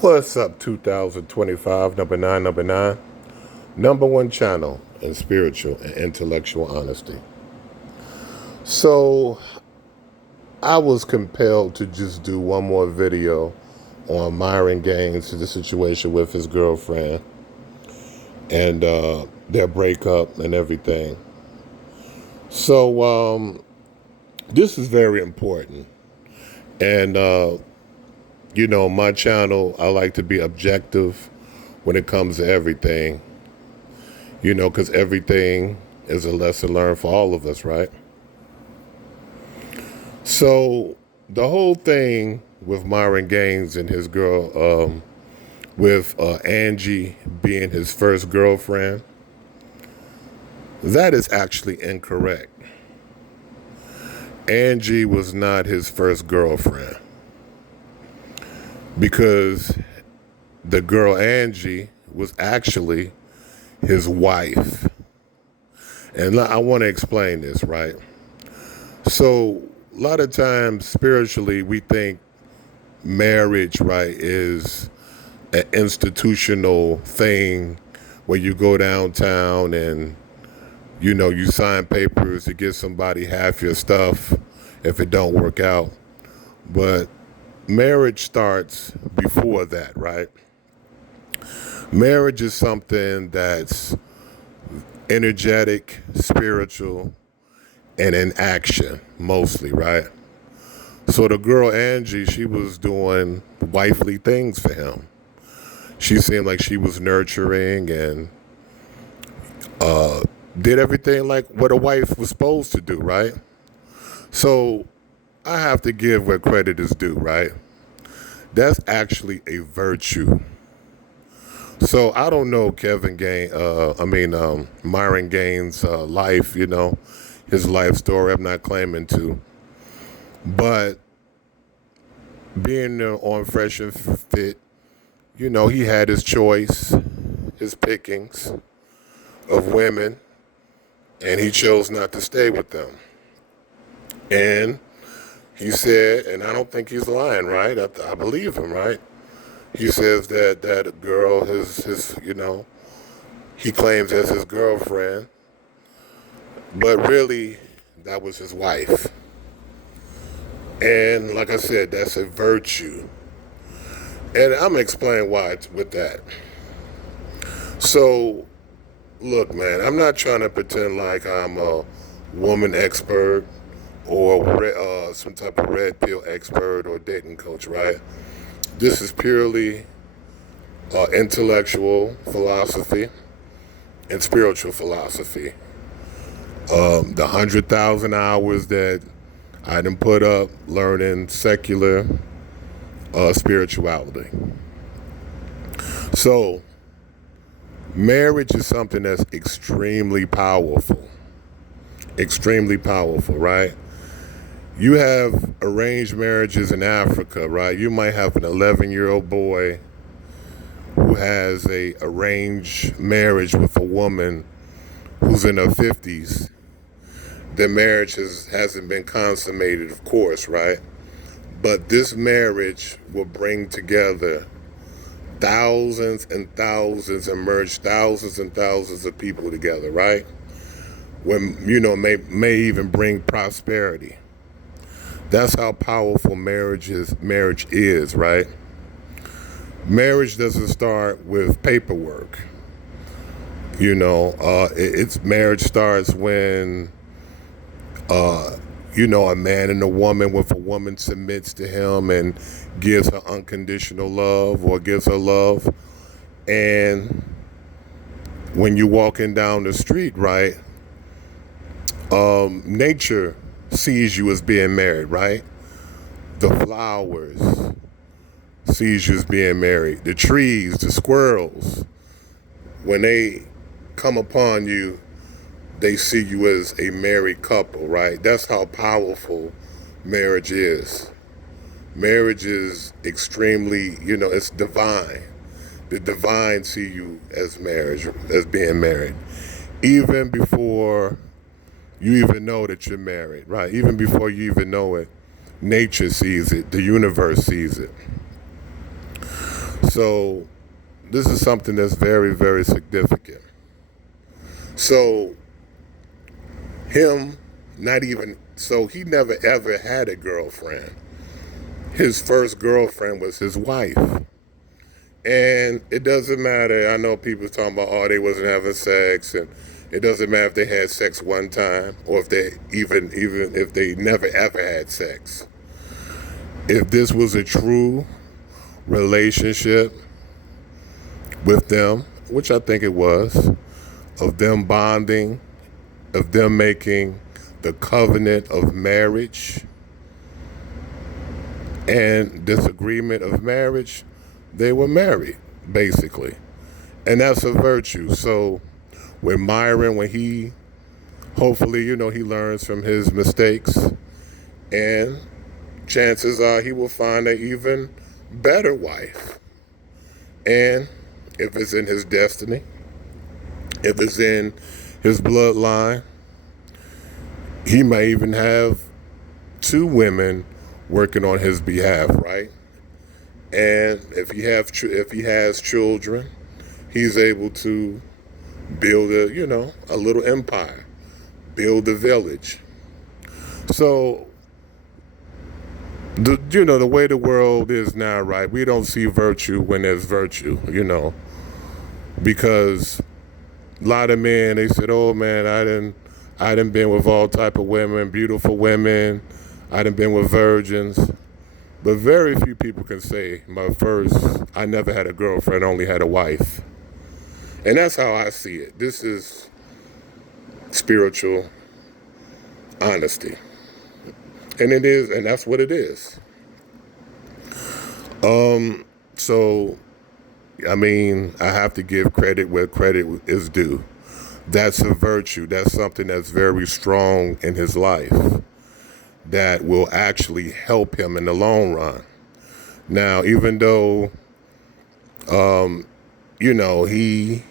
What's up, 2025, number nine, number one channel in spiritual and intellectual honesty. So I was compelled to just do one more video on Myron Gaines, the situation with his girlfriend and their breakup and everything. So this is very important. And my channel, I like to be objective when it comes to everything, because everything is a lesson learned for all of us, right? So the whole thing with Myron Gaines and his girl, with Angie being his first girlfriend, that is actually incorrect. Angie was not his first girlfriend, because the girl Angie was actually his wife. And I want to explain this, right? So a lot of times spiritually we think marriage, right, is an institutional thing where you go downtown and you sign papers to get somebody half your stuff if it don't work out. But marriage starts before that, right? Marriage is something that's energetic, spiritual, and in action mostly, right? So the girl Angie, she was doing wifely things for him. She seemed like she was nurturing and did everything like what a wife was supposed to do, right? So I have to give where credit is due, right? That's actually a virtue. So I don't know Myron Gaines' life, his life story. I'm not claiming to. But being on Fresh and Fit, he had his choice, his pickings of women, and he chose not to stay with them. And he said, and I don't think he's lying, right? I believe him, right? He says that a girl, he claims as his girlfriend, but really that was his wife. And like I said, that's a virtue. And I'm going to explain why with that. So, look, man, I'm not trying to pretend like I'm a woman expert or some type of red pill expert or dating coach, right? This is purely intellectual philosophy and spiritual philosophy. The 100,000 hours that I done put up learning secular spirituality. So, marriage is something that's extremely powerful. Extremely powerful, right? You have arranged marriages in Africa, right? You might have an 11-year-old boy who has a arranged marriage with a woman who's in her 50s. Their marriage hasn't been consummated, of course, right? But this marriage will bring together thousands and thousands and merge thousands and thousands of people together, right? When, may even bring prosperity. That's how powerful marriage is, right? Marriage doesn't start with paperwork. Marriage starts when, a man and a woman, with a woman submits to him and gives her unconditional love or gives her love. And when you're walking down the street, right, nature sees you as being married, right? The flowers sees you as being married. The trees, the squirrels, when they come upon you, they see you as a married couple, right? That's how powerful marriage is. Marriage is extremely, it's divine. The divine see you as being married. Even before you even know that you're married, right? Even before you even know it, nature sees it, the universe sees it. So this is something that's very, very significant. So him, not even, so he never ever had a girlfriend. His first girlfriend was his wife. And it doesn't matter. I know people talking about, oh, they wasn't having sex, and it doesn't matter if they had sex one time or if they even if they never ever had sex. If this was a true relationship with them, which I think it was, of them bonding, of them making the covenant of marriage and this agreement of marriage, they were married, basically. And that's a virtue. So with Myron, when he, hopefully, he learns from his mistakes, and chances are he will find an even better wife. And if it's in his destiny, if it's in his bloodline, he may even have 2 women working on his behalf, right? And if he has children, he's able to build a little empire, build a village. So the way the world is now, right? We don't see virtue when there's virtue, because a lot of men, they said, "Oh man, I done been with all type of women, beautiful women. I done been with virgins." But very few people can say, I never had a girlfriend, only had a wife. And that's how I see it. This is spiritual honesty. And it is, and that's what it is. So, I have to give credit where credit is due. That's a virtue. That's something that's very strong in his life that will actually help him in the long run. Now, even though, he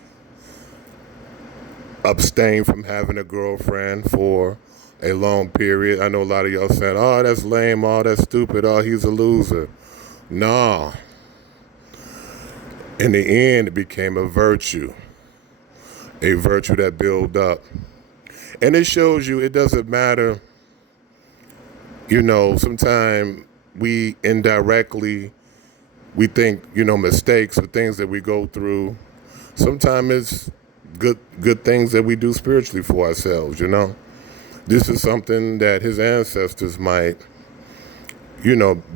abstained from having a girlfriend for a long period. I know a lot of y'all saying, "Oh, that's lame, oh, that's stupid, oh, he's a loser." No. In the end, it became a virtue that built up. And it shows you it doesn't matter. Sometimes we indirectly, we think, mistakes or things that we go through. Sometimes it's good things that we do spiritually for ourselves, This is something that his ancestors might,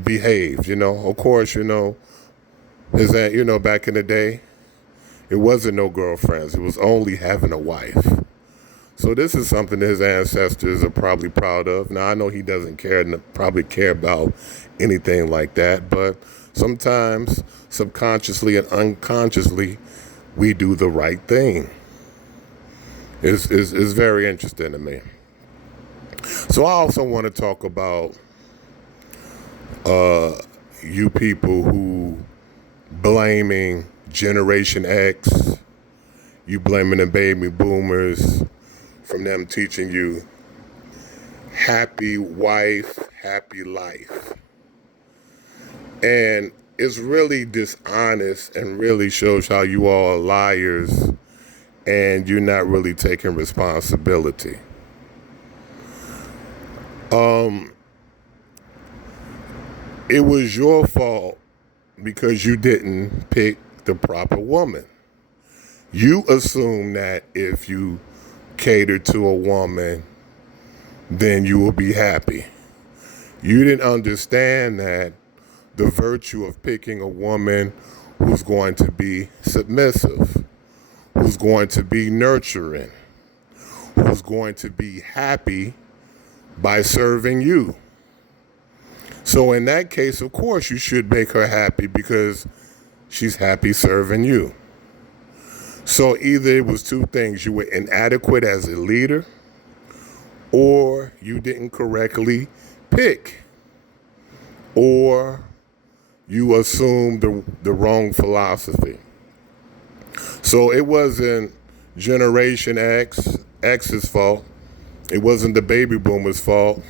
behave, Of course, his, back in the day, it wasn't no girlfriends. It was only having a wife. So this is something that his ancestors are probably proud of. Now, I know he doesn't probably care about anything like that, but sometimes subconsciously and unconsciously, we do the right thing. It's very interesting to me. So I also want to talk about you people who blaming Generation X, you blaming the baby boomers, from them teaching you happy wife, happy life. And it's really dishonest and really shows how you all are liars and you're not really taking responsibility. It was your fault because you didn't pick the proper woman. You assume that if you cater to a woman, then you will be happy. You didn't understand that the virtue of picking a woman who's going to be submissive, who's going to be nurturing, who's going to be happy by serving you. So in that case, of course, you should make her happy because she's happy serving you. So either it was 2 things. You were inadequate as a leader, or you didn't correctly pick, or you assumed the wrong philosophy. So it wasn't Generation X's fault. It wasn't the baby boomers' fault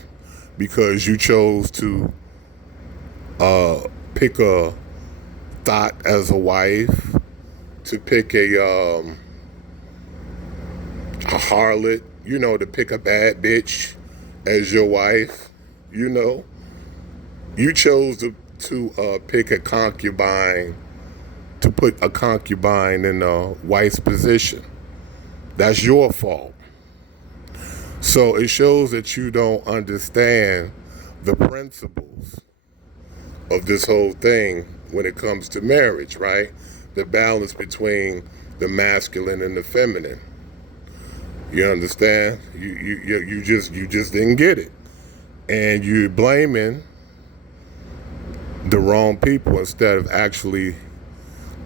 because you chose to pick a thought as a wife to pick a harlot, to pick a bad bitch as your wife. You know, you chose to pick a concubine, to put a concubine in a wife's position. That's your fault. So it shows that you don't understand the principles of this whole thing when it comes to marriage, right? The balance between the masculine and the feminine. You understand? You just didn't get it, and you're blaming the wrong people instead of actually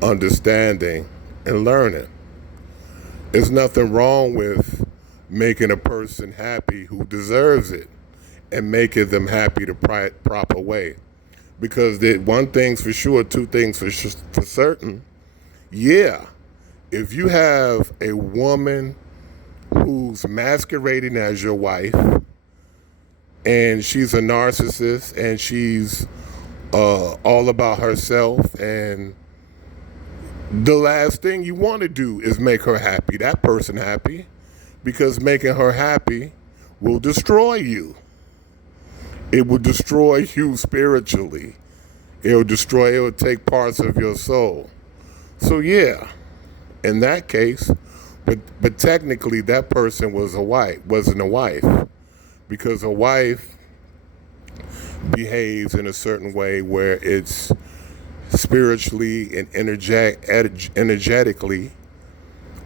understanding and learning. There's nothing wrong with making a person happy who deserves it and making them happy the proper way. Because one thing's for sure, two things for certain. Yeah, if you have a woman who's masquerading as your wife and she's a narcissist and she's all about herself, and the last thing you want to do is make her happy, that person happy, because making her happy will destroy you. It will destroy you spiritually. It will take parts of your soul. So yeah, in that case, but technically that person wasn't a wife, because a wife behaves in a certain way where it's spiritually and energetically,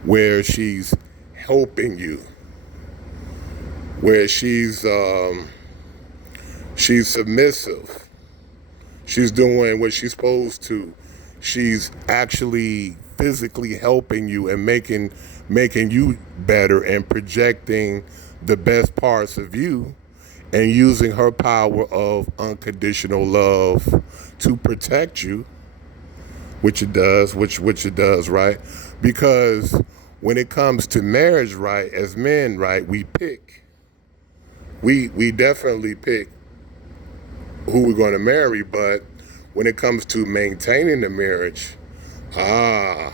where she's helping you, where she's submissive, she's doing what she's supposed to, she's actually physically helping you and making you better and projecting the best parts of you and using her power of unconditional love to protect you, which it does, right? Because when it comes to marriage, right, as men, right, we definitely pick who we're going to marry, but when it comes to maintaining the marriage, now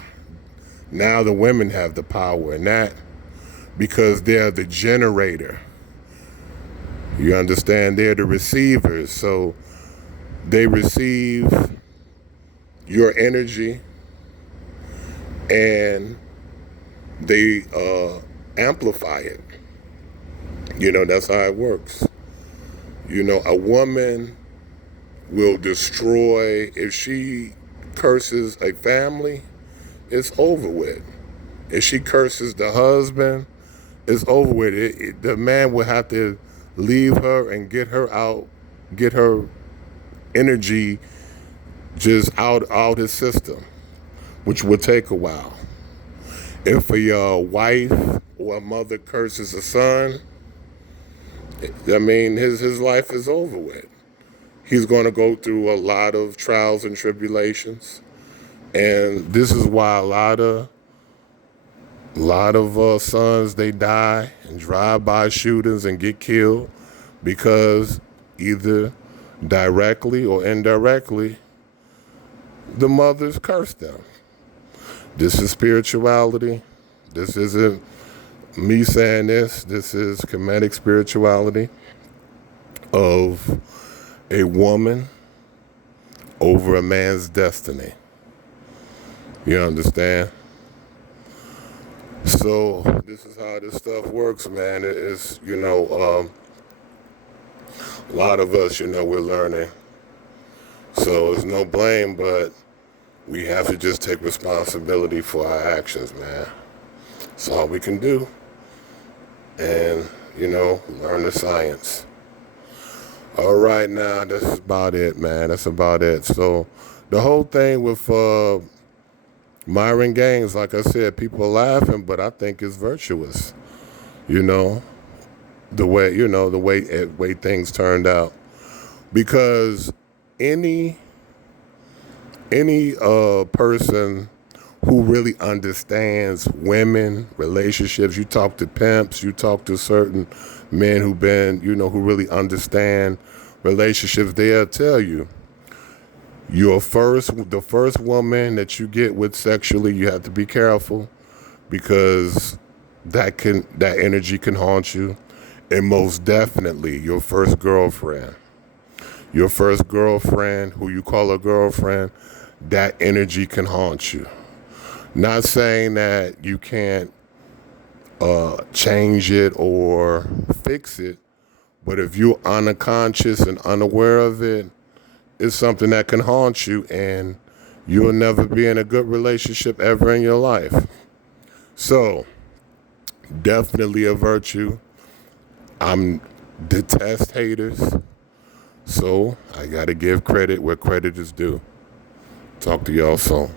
the women have the power in that, because they're the generator. You understand? They're the receivers. So they receive your energy and they amplify it. That's how it works. A woman will destroy, if she curses a family, it's over with. If she curses the husband, it's over with. The man will have to leave her and get her out, get her energy just out his system, which will take a while. If a wife or a mother curses a son, his life is over with. He's going to go through a lot of trials and tribulations, and this is why a lot of sons, they die in drive-by shootings and get killed, because either directly or indirectly the mothers curse them. This is spirituality. This isn't me saying this. This is Kemetic spirituality of a woman over a man's destiny. You understand? So this is how this stuff works, man. It's, a lot of us, we're learning. So it's no blame, but we have to just take responsibility for our actions, man. That's all we can do. And, learn the science. All right, now, that's about it, man. That's about it. So the whole thing with Myron Gaines, like I said, people are laughing, but I think it's virtuous. The way things turned out. Because any person who really understands women, relationships, you talk to pimps, you talk to certain men who really understand relationships, they'll tell you, The first woman that you get with sexually, you have to be careful because that energy can haunt you. And most definitely your first girlfriend. Your first girlfriend, who you call a girlfriend, that energy can haunt you. Not saying that you can't change it or fix it, but if you're unconscious and unaware of it, it's something that can haunt you, and you'll never be in a good relationship ever in your life. So, definitely a virtue. I'm detest haters, so I gotta give credit where credit is due. Talk to y'all soon.